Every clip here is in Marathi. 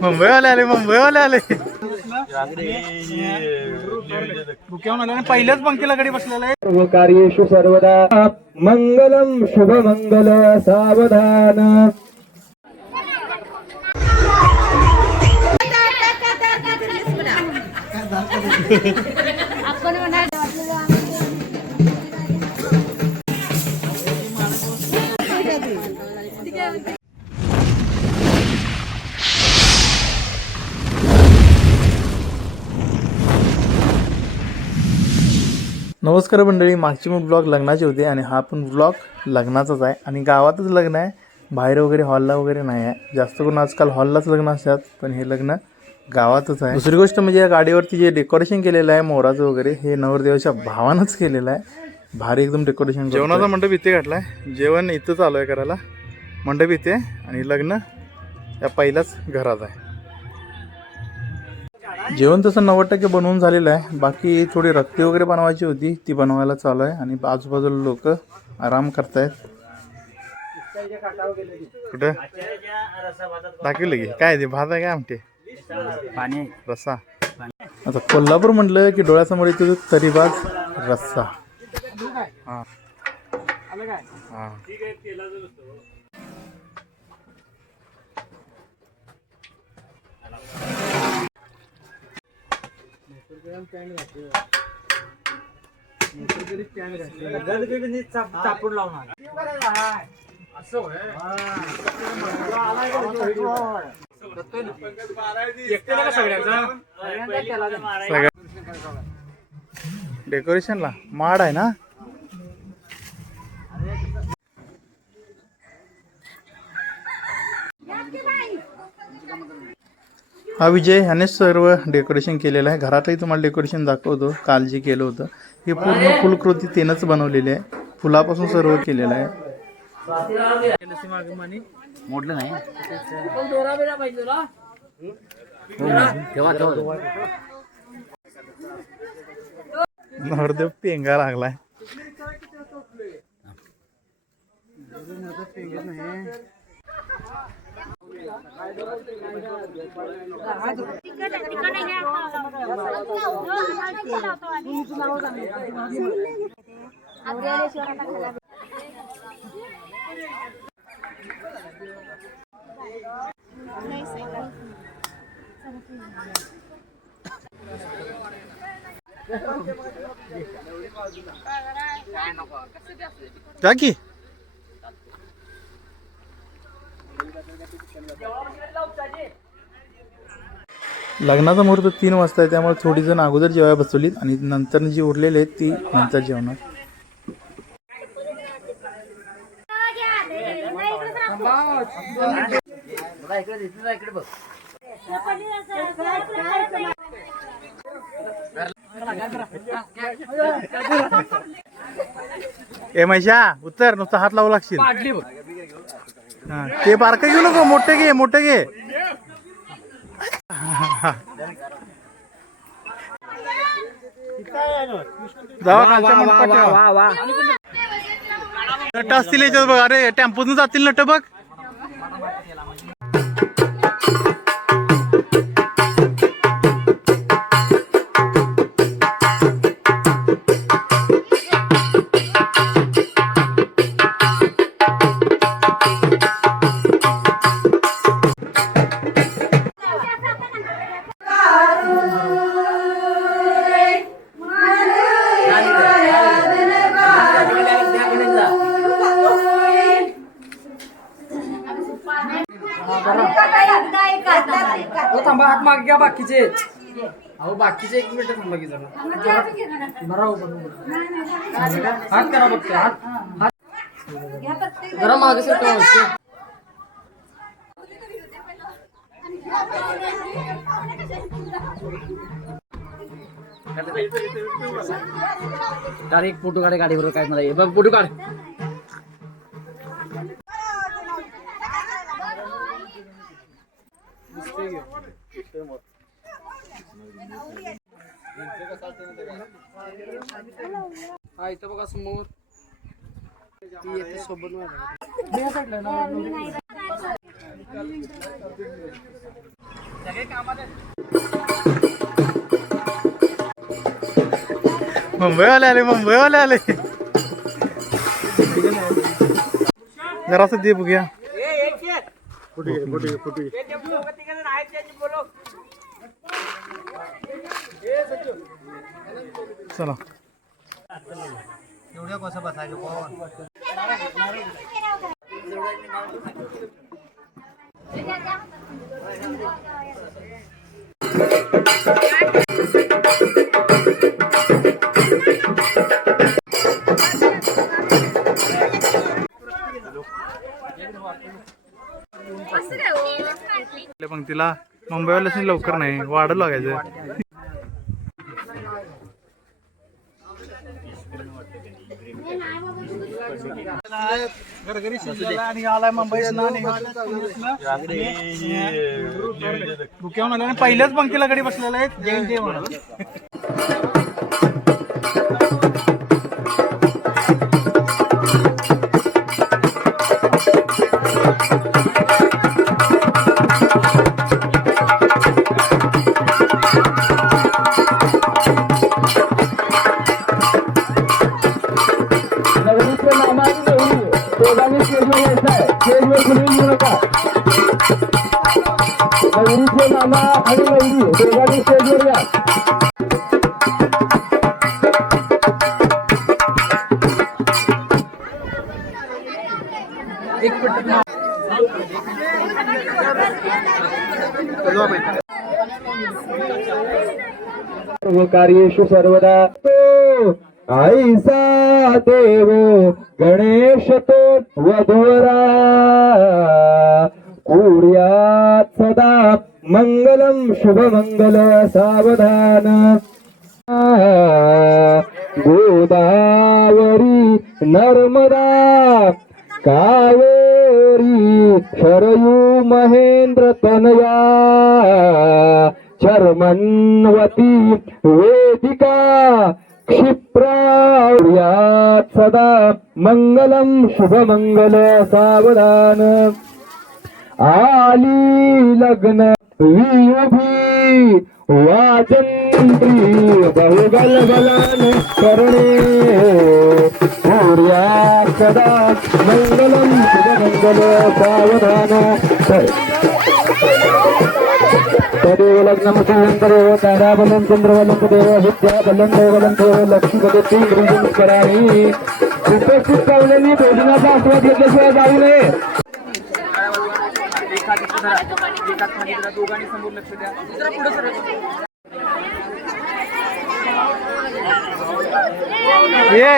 मुंबईवाले आले पहिल्याच पंक्तीला गडी बसलेला आहे. कार्येषु सर्वदा मंगलम शुभ मंगल सावधान. नमस्कार मंडळी, मागचे पण ब्लॉग लग्नाचे होते आणि हा पण ब्लॉग लग्नाचाच आहे. आणि गावातच लग्न आहे, बाहेर वगैरे हॉलला वगैरे नाही आहे. जास्त करून आजकाल हॉललाच लग्न असतात, पण हे लग्न गावातच आहे. दुसरी गोष्ट म्हणजे या गाडीवरती जे डेकोरेशन केलेलं आहे मोराचं वगैरे, हे नवरदेवाच्या भावानंच केलेलं आहे. भारी एकदम डेकोरेशन. जेवणाचा मंडप इथे घातलाय, जेवण इथं चालू आहे करायला. मंडप इथे आणि लग्न या पहिल्याच घरात आहे. जेवण तसं 90% बनवून झालेलं आहे. बाकी थोडी रक्ती वगैरे बनवायची होती, ती बनवायला चालू आहे. आणि आजूबाजूला लोक आराम करतायत. कुठं दाखवलं की काय ते भात आहे काय आमटे पाणी रस्सा. आता कोल्हापूर म्हटलं की डोळ्यासमोर येतो तरीबाज रस्सा. हां हां चापून लावणार डेकोरेशनला माड आहे ना. हा विजय ह्याने सर्व डेकोरेशन केलेलं आहे. घरातही तुम्हाला डेकोरेशन दाखवतो. काल जे केलं होतं हे पूर्ण फुलकृती तेनच बनवलेली आहे. फुलापासून सर्व केलेलं आहे. मोडलं नाही. नवरदेव पेंगा लागलाय. जा की लग्नाचा मुहूर्त 3 वाजता आहे, त्यामुळे थोडी जण अगोदर जेवायला बसवलीत आणि नंतर जी उरलेली आहेत ती नंतर जेवणार. ए मैशा उत्तर, नुसता हात लावू लागशील. ते बारकं घेऊ नको, मोठे घे मोठे घे. नट असतील याच्यात बघ. अरे टेम्पोतून जातील नट बघ. थांबा, हात मागे घ्या बाकीचे. अहो बाकीचे 1 मिनिट थांबा की जरा. हात करा बघते. हात जरा मागे सरका. एक फोटो काढे गाडीवर. काय मला बघ फोटो काढ. हा इथं बघा समोर ती येते सोबत. मुंबईवाले आले, मुंबईवाले आले. जरासं दे बघूया. चला एवढ्या कसं बसायचं कोण. पंक्तीला मुंबईवाल्याशी लवकर नाही, वाढ लागायचं. घरघरी शिजलेला आणि आलाय मुंबईत भुक्यावून आला. पहिल्याच पंक्तीला गडी बसलेला आहे. जैन देव मामा आणि नवरी दोघांनी स्टेजवर या. कार्येषु सर्वदा तो ऐसा देव गणेश तो वधूवरा कुर्यात सदा मंगलम शुभमंगल सावधान. गोदावरी नर्मदा कावेरी शरयू महेंद्र तनया चर्मन्वती वेदिका क्षिप्रायात सदा मंगलम शुभमंगल सावधान. आली लग्न वियुभी वाजंत्री बहुगलबलन करणे सूर्या सदा मंगलम शुभमंगल सावधान. तदेव लग्नमुखीयन्तरेव ताराबलं चन्द्रबलं तदेव विद्याबलं देवबलं देव लक्ष्मीपती गृहीतकराणि. उपस्थित पाहुण्यांनी भोजनाचा आस्वाद घेतल्याशिवाय जाऊ नये. दोघांनी समोर लक्ष द्या. जरा पुढे सर. ये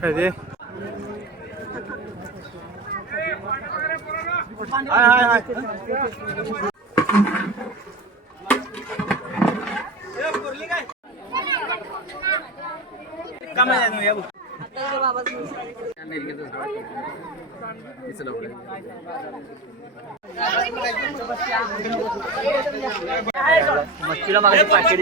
काय दे मच्छीला मागे पाकिट.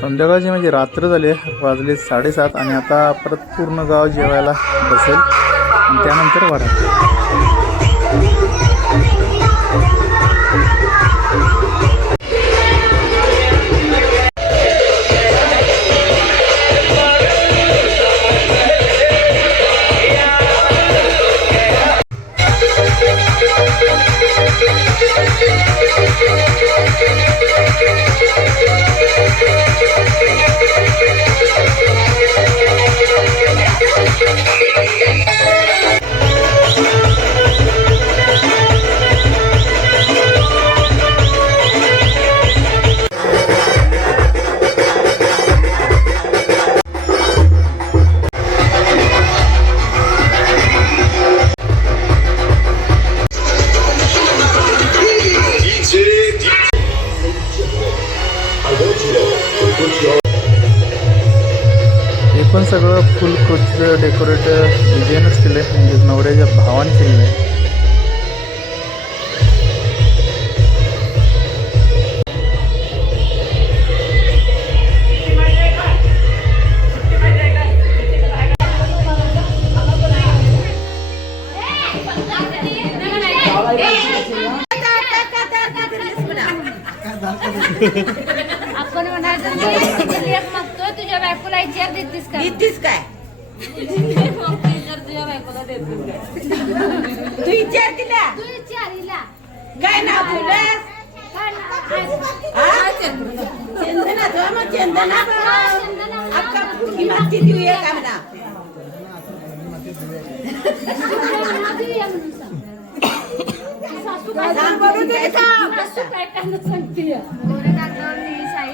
संध्याकाळची म्हणजे रात्र झाली, वाजले 7:30 आणि आता परत पूर्ण गाव जेवायला बसेल आणि त्यानंतर वाढा. पण सगळं फुल क्रोचचं डेकोरेट डिझाईनच केलं आहे, म्हणजे नवऱ्याच्या भावाने केलेलं आहे. आपण म्हणायचं मागतो तुझ्या बायकोला विचार देतीस का देतीस काय तुझ्या बायकोला देतीस तू विचार तिला तू विचार हिला काय नाव तुझं चंदना तो मग चंदना अक्का फुलकी माती देऊया का म्हणा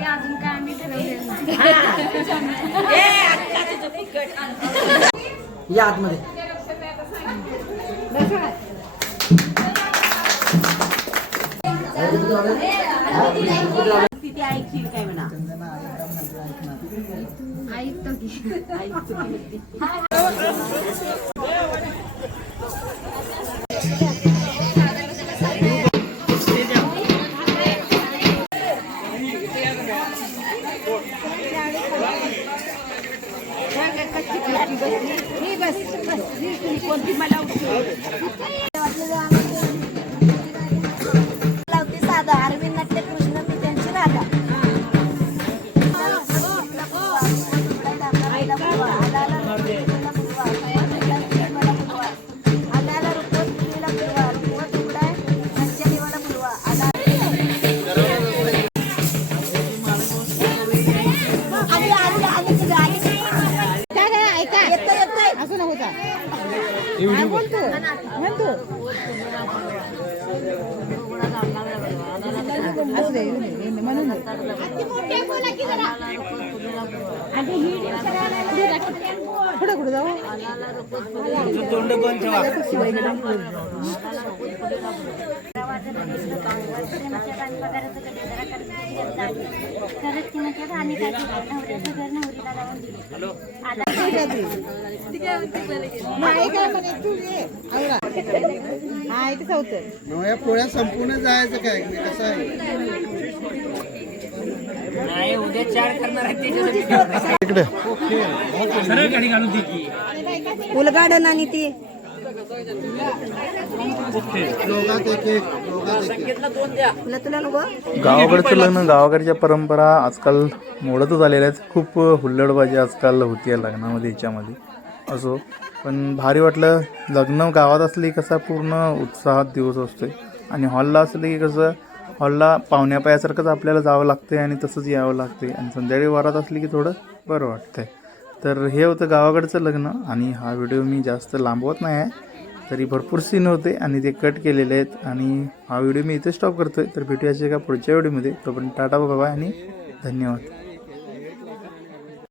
अजून काय आम्ही ठरवलेलं नाही ए अक्का तुझं फुकट या आतमध्ये तिथे ऐकशील काय म्हणा ऐकतो की कोणती मला लावते साधा अरविंद नाट्य कृष्ण मी त्यांची राधा या पोळ्या संपूर्ण जायचं काय कसं आहे नाही उद्या 4 करणार आहे इकडे सरळ गाडी घालून ती की उलगाडन आणि ती लोगात एक एक तुला नको गावाकडचं लग्न, गावाकडच्या परंपरा आजकाल मोडतच आलेल्या आहेत. खूप हुल्लडबाजी आजकाल होती आहे लग्नामध्ये, ह्याच्यामध्ये असो. पण भारी वाटलं. लग्न गावात असले कसा पूर्ण उत्साहात दिवस असतोय, आणि हॉलला असले की कसं हॉलला पाहुण्या पायासारखंच आपल्याला जावं लागते आणि तसंच यावं लागते, आणि संध्याकाळी वरात असली की थोडं बरं वाटतंय. तर हे होतं गावाकडचं लग्न, आणि हा व्हिडिओ मी जास्त लांबवत नाही आहे. तरी भरपूर सीन होते आणि ते कट केलेले आहेत, आणि हा व्हिडिओ मी इथे स्टॉप करतोय. तर भेटूया का पुढच्या व्हिडिओमध्ये. तोपर्यंत टाटा बाय आणि धन्यवाद.